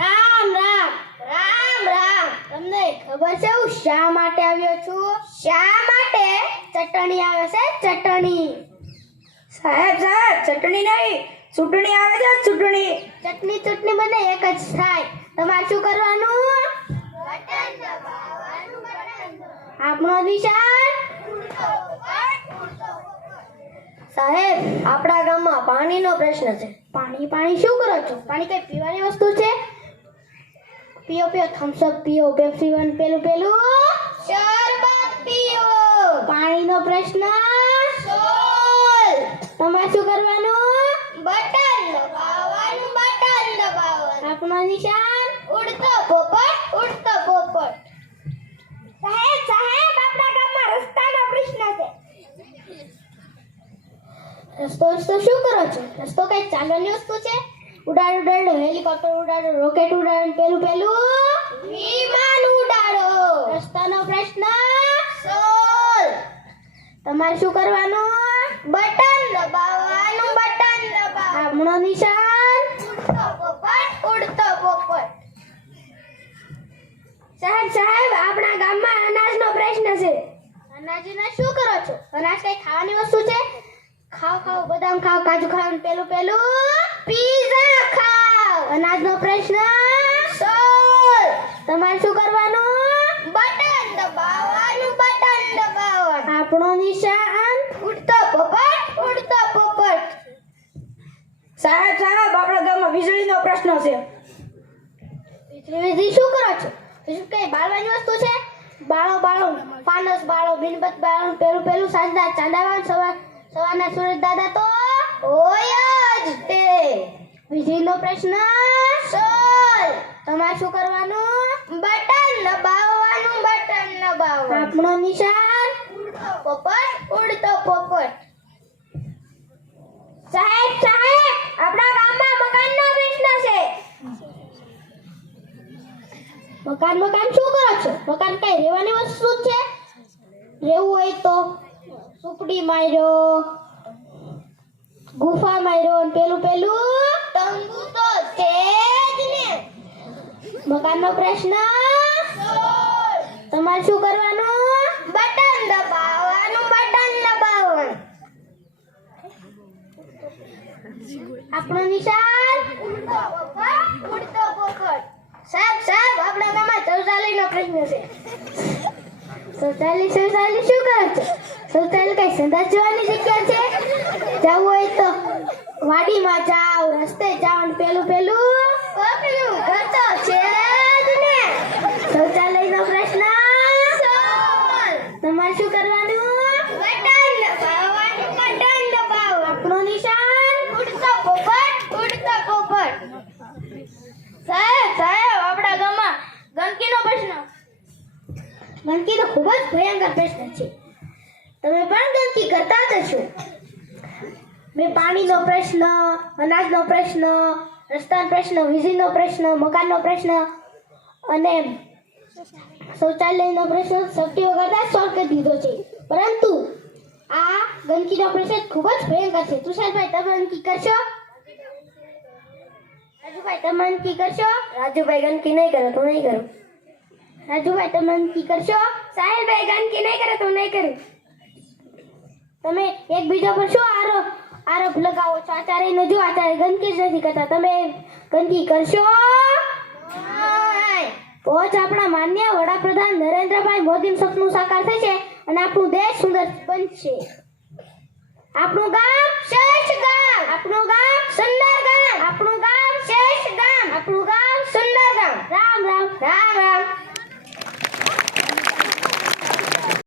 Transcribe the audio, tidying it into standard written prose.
રામ રામ રામ રામ. તમને ખબર છે હું શા માટે આવ્યો છું? શા માટે? ચટણી આવે છે, ચટણી. સાહેબ ચટણી નહીં, ચૂંટણી આવે છે, ચૂંટણી. ચટણી બને એક જ થાય. તમારે શું કરવાનું? બટન દબાવવાનું. આપણો નિશાન. સાહેબ આપણા ગામમાં પાણીનો પ્રશ્ન છે. પાણી શું કરો છો? પાણી કઈ પીવાની વસ્તુ છે? પીઓ થમ્સ અપ પીઓ, પેપ્સી વન, પેલું શરબત પીઓ. પાણીનો પ્રશ્ન સોલ. તમારે શું કરવાનું? બટન દબાવવાનું. આપણો નિશાન. ઉડતો પોપટ. સાહેબ આપણા ગામમાં રસ્તાનો પ્રશ્ન છે. રસ્તો શું કરો છો? રસ્તો કઈ ચાલવાની વસ્તુ છે? ઉડાડો, હેલિકોપ્ટર ઉડાડો, રોકેટ ઉડાડો, પેલું વિમાન ઉડાડો. રસ્તાનો પ્રશ્ન સોલ. તમારે શું કરવાનું? બટન દબાવવાનું. આપણો નિશાન. ઉડતો પોપટ. સાહેબ આપણા ગામમાં અનાજનો પ્રશ્ન છે. અનાજના શું કરો છો? અનાજ કઈ ખાવાની વસ્તુ છે? ખાઓ બદામ ખાઓ, કાજુ ખાઓ, પેલું પીઝા ખાઓ. અનાજનો પ્રશ્ન સોલ. તમારે શું કરવાનું? બટન દબાવવાનું. આપણો નિશાન. ઉડતો પોપટ. સાહેબ આપણા ગામમાં વીજળીનો પ્રશ્ન છે. વીજળી શું કરો છો? શું કઈ બાળવાની વસ્તુ છે? બાળો, ફાનસ બાળો, મીણબત્તી બાળો, પેલું સાંજના ચાંદાવાન, સવારના સૂરજ દાદા તો હોય જ તે. વીજળીનો પ્રશ્ન સોલ. તમારે શું કરવાનું? બટન દબાવવાનું. આપણો નિશાન. ઉડતો પોપટ. સાહેબ આપણા ગામમાં મકાનનો પ્રશ્ન છે. મકાન શું કરો છો? મકાન કઈ રહેવાની વસ્તુ છે? રહેવું હોય તો સુપડી માર્યો, ગુફા માર્યો, પેલું તંબુ તો છે જ ને. મકાનનો પ્રશ્ન સોલ. તમારે શું કરવાનું? બટન દબાવવાનું. આપણો નિશાન. ઉડતો પોપટ. સાહેબ આપણા ગામમાં શૌચાલયનો પ્રશ્ન છે. શૌચાલય શું કરો છો? શૌચાલય કઈ સંદાસ જવાની જગ્યા છે? જવું હોય તો વાડીમાં જાઓ, રસ્તે જાઓ, ને પેલું ઘર તો છે જ ને. શૌચાલયનો પ્રશ્ન સોલ. તમારે શું કરવાનું? બટન દબાવવાનું. આપણો નિશાન. ઉડતો પોપટ. સાહેબ આપણા ગામમાં ગંદકીનો પ્રશ્ન. ગંદકી તો ખૂબ જ ભયંકર પ્રશ્ન છે. તમે પણ ગંદકી કરતા જ હશો. મેં પાણીનો પ્રશ્ન, અનાજનો પ્રશ્ન, રસ્તાનો પ્રશ્ન, વીજળીનો પ્રશ્ન, મકાનનો પ્રશ્ન અને શૌચાલયનો પ્રશ્ન સૌથી વગર સોલ્વ કરી દીધો છે. પરંતુ આ ગંદકીનો પ્રશ્ન ખૂબ જ ભયંકર છે. તુષારભાઈ તમે ગંદકી કરશો? રાજુભાઈ તમે ગંદકી કરશો? રાજુભાઈ ગંદકી નહીં કરે તો નહીં કરું. રાજુભાઈ તમે ગંદકી કરશો? સાહેબભાઈ ગંદકી નહીં કરે તો નહીં કરું. તમે એકબીજા પર શું આરોપ લગાવો છો? આચાર્યનો જો આચાર્ય ગંદકી જ નથી કરતા, તમે ગંદકી કરશો? તો જ આપણા માન્ય વડાપ્રધાન નરેન્દ્રભાઈ મોદીનું સપનું સાકાર થશે અને આપણું દેશ સુંદર બનશે. આપણું ગામ શ્રેષ્ઠ ગામ. આપણું ગામ સુંદર ગામ. આપણું ગામ શ્રેષ્ઠ ગામ. આપણું ગામ સુંદર ગામ. રામ રામ.